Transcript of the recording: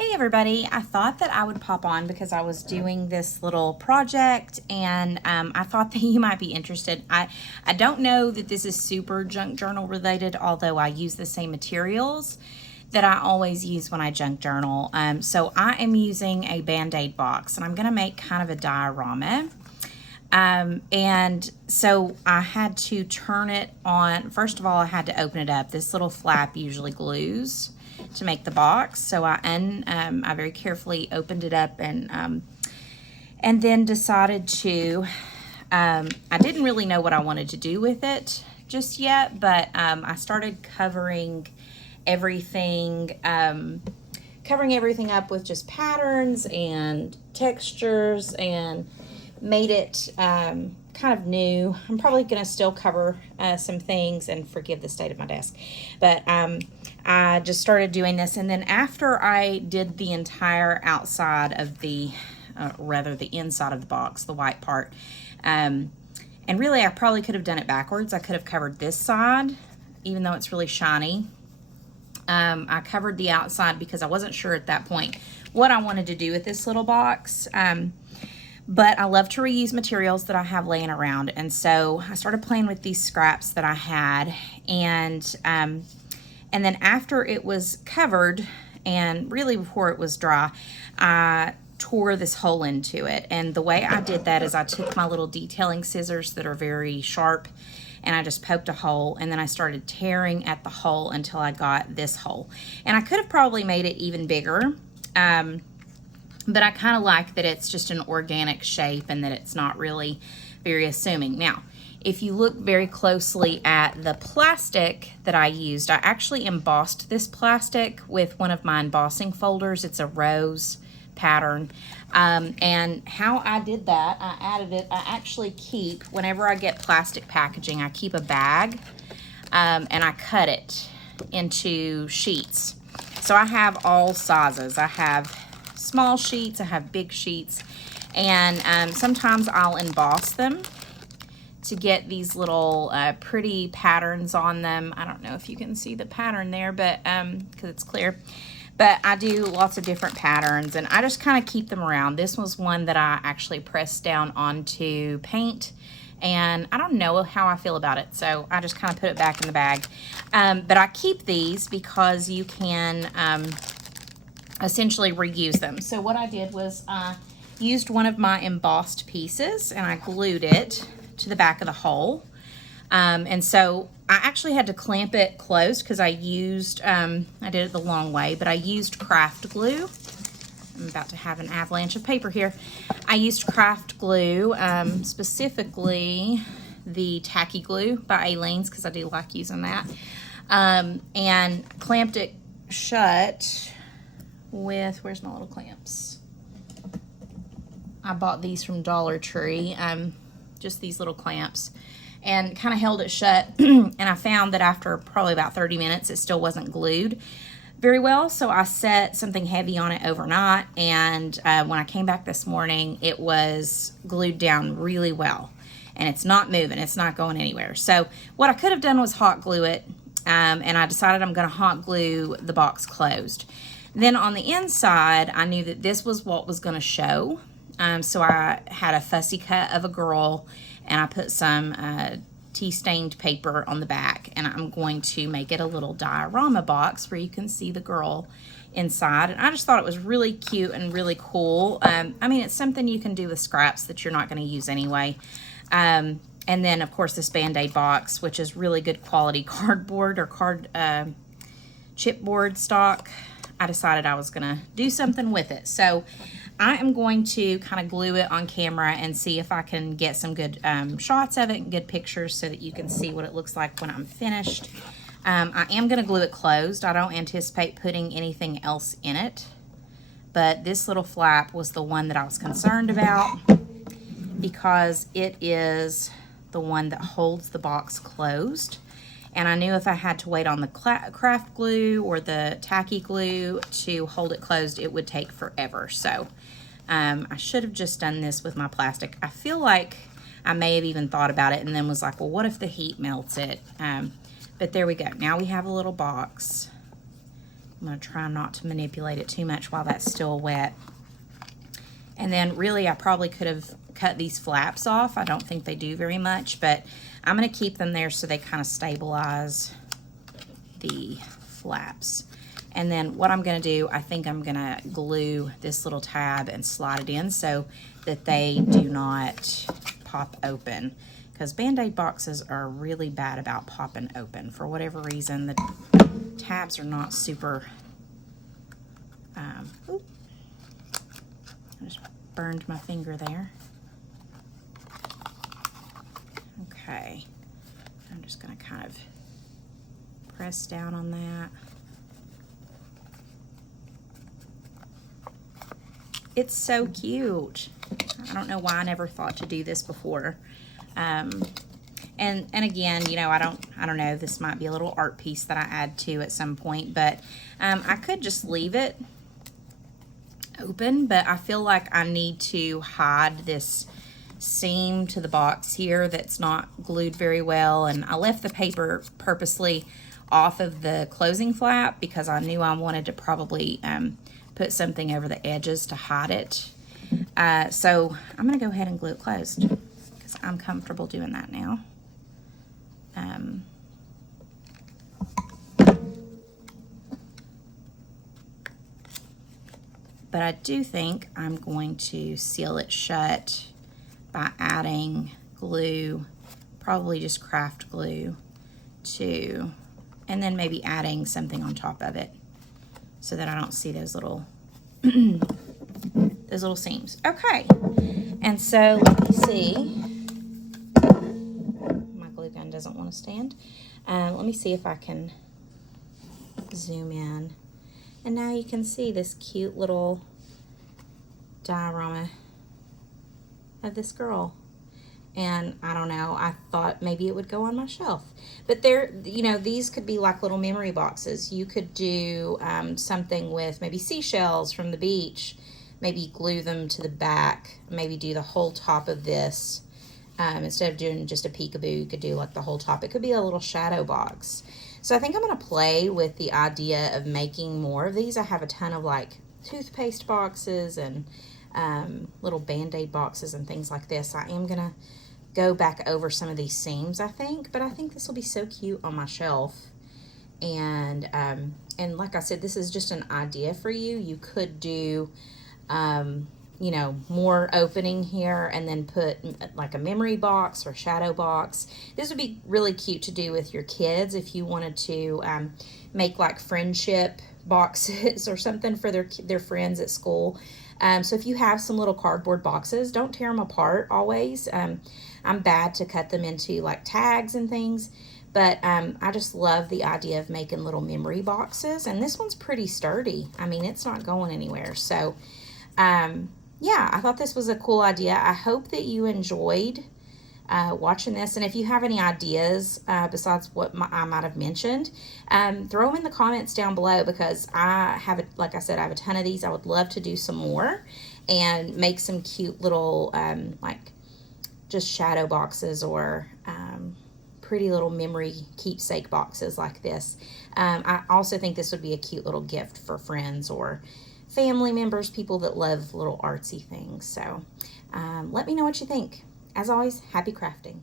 Hey everybody, I thought that I would pop on because I was doing this little project and I thought that you might be interested. I don't know that this is super junk journal related, although I use the same materials that I always use when I junk journal. So I am using a Band-Aid box and I'm going to make kind of a diorama. And so I had to turn it on. First of all, I had to open it up. This little flap usually glues to make the box. So I very carefully opened it up and then decided to, I didn't really know what I wanted to do with it just yet, but I started covering everything up with just patterns and textures and made it kind of new. I'm probably going to still cover some things, and forgive the state of my desk, but I just started doing this. And then after I did the entire outside of the rather the inside of the box, the white part, and really I probably could have done it backwards. I could have covered this side even though it's really shiny. I covered the outside because I wasn't sure at that point what I wanted to do with this little box. But I love to reuse materials that I have laying around. And so I started playing with these scraps that I had. And then after it was covered, and really before it was dry, I tore this hole into it. And the way I did that is I took my little detailing scissors that are very sharp, and I just poked a hole, and then I started tearing at the hole until I got this hole. And I could have probably made it even bigger. But I kind of like that it's just an organic shape and that it's not really very assuming. Now, if you look very closely at the plastic that I used, I actually embossed this plastic with one of my embossing folders. It's a rose pattern. And how I did that, I added it. I actually keep, whenever I get plastic packaging, I keep a bag and I cut it into sheets. So I have all sizes. I have small sheets, I have big sheets, and sometimes I'll emboss them to get these little pretty patterns on them. I don't know if you can see the pattern there, but because it's clear, but I do lots of different patterns, and I just kind of keep them around. This was one that I actually pressed down onto paint, and I don't know how I feel about it, so I just kind of put it back in the bag. But I keep these because you can essentially reuse them. So what I did was I used one of my embossed pieces and I glued it to the back of the hole. And so I actually had to clamp it closed because I used, I did it the long way, but I used craft glue. I'm about to have an avalanche of paper here. I used craft glue, specifically the tacky glue by Aleene's, because I do like using that, and clamped it shut with, where's my little clamps? I bought these from Dollar Tree, just these little clamps, and kind of held it shut. And I found that after probably about 30 minutes, it still wasn't glued very well. So I set something heavy on it overnight, and when I came back this morning, it was glued down really well, and it's not moving. It's not going anywhere. So what I could have done was hot glue it, and I decided I'm going to hot glue the box closed. Then on the inside, I knew that this was what was going to show. So I had a fussy cut of a girl, and I put some tea-stained paper on the back, and I'm going to make it a little diorama box where you can see the girl inside. And I just thought it was really cute and really cool. I mean, it's something you can do with scraps that you're not going to use anyway. And then, of course, this Band-Aid box, which is really good quality cardboard or chipboard stock. I decided I was gonna do something with it. So I am going to kind of glue it on camera and see if I can get some good shots of it and good pictures so that you can see what it looks like when I'm finished. I am gonna glue it closed. I don't anticipate putting anything else in it, but this little flap was the one that I was concerned about because it is the one that holds the box closed. And I knew if I had to wait on the craft glue or the tacky glue to hold it closed, it would take forever. So I should have just done this with my plastic. I feel like I may have even thought about it and then was like, well, what if the heat melts it? But there we go. Now we have a little box I'm going to try not to manipulate it too much while that's still wet. And then really I probably could have cut these flaps off. I don't think they do very much, but I'm going to keep them there so they kind of stabilize the flaps. And then what I'm going to do, I think I'm going to glue this little tab and slide it in so that they do not pop open, because Band-Aid boxes are really bad about popping open. For whatever reason, the tabs are not super, I just burned my finger there. Okay, I'm just going to kind of press down on that. It's so cute. I don't know why I never thought to do this before. And again, you know, I don't know, this might be a little art piece that I add to at some point, but I could just leave it open, but I feel like I need to hide this seam to the box here that's not glued very well, and I left the paper purposely off of the closing flap because I knew I wanted to probably put something over the edges to hide it. So I'm going to go ahead and glue it closed because I'm comfortable doing that now. But I do think I'm going to seal it shut by adding glue, probably just craft glue, to, and then maybe adding something on top of it so that I don't see those little those little seams. Okay, and so let me see. My glue gun doesn't want to stand. Let me see if I can zoom in. And now you can see this cute little diorama of this girl. And I don't know, I thought maybe it would go on my shelf. But there, you know, these could be like little memory boxes. You could do something with maybe seashells from the beach, maybe glue them to the back, maybe do the whole top of this. Instead of doing just a peekaboo, you could do like the whole top. It could be a little shadow box. So I think I'm going to play with the idea of making more of these. I have a ton of like toothpaste boxes and little Band-Aid boxes and things like this. I am going to go back over some of these seams, I think, but I think this will be so cute on my shelf. And like I said, this is just an idea for you. You could do, you know, more opening here and then put like a memory box or shadow box. This would be really cute to do with your kids if you wanted to make like friendship boxes or something for their friends at school. So if you have some little cardboard boxes, don't tear them apart always. I'm bad to cut them into like tags and things, but I just love the idea of making little memory boxes, and this one's pretty sturdy. I mean, it's not going anywhere. So yeah, I thought this was a cool idea. I hope that you enjoyed watching this, and if you have any ideas besides what I might have mentioned, throw them in the comments down below, because I have, like I said, I have a ton of these. I would love to do some more and make some cute little like just shadow boxes or pretty little memory keepsake boxes like this. I also think this would be a cute little gift for friends or family members, people that love little artsy things. So let me know what you think. As always, happy crafting.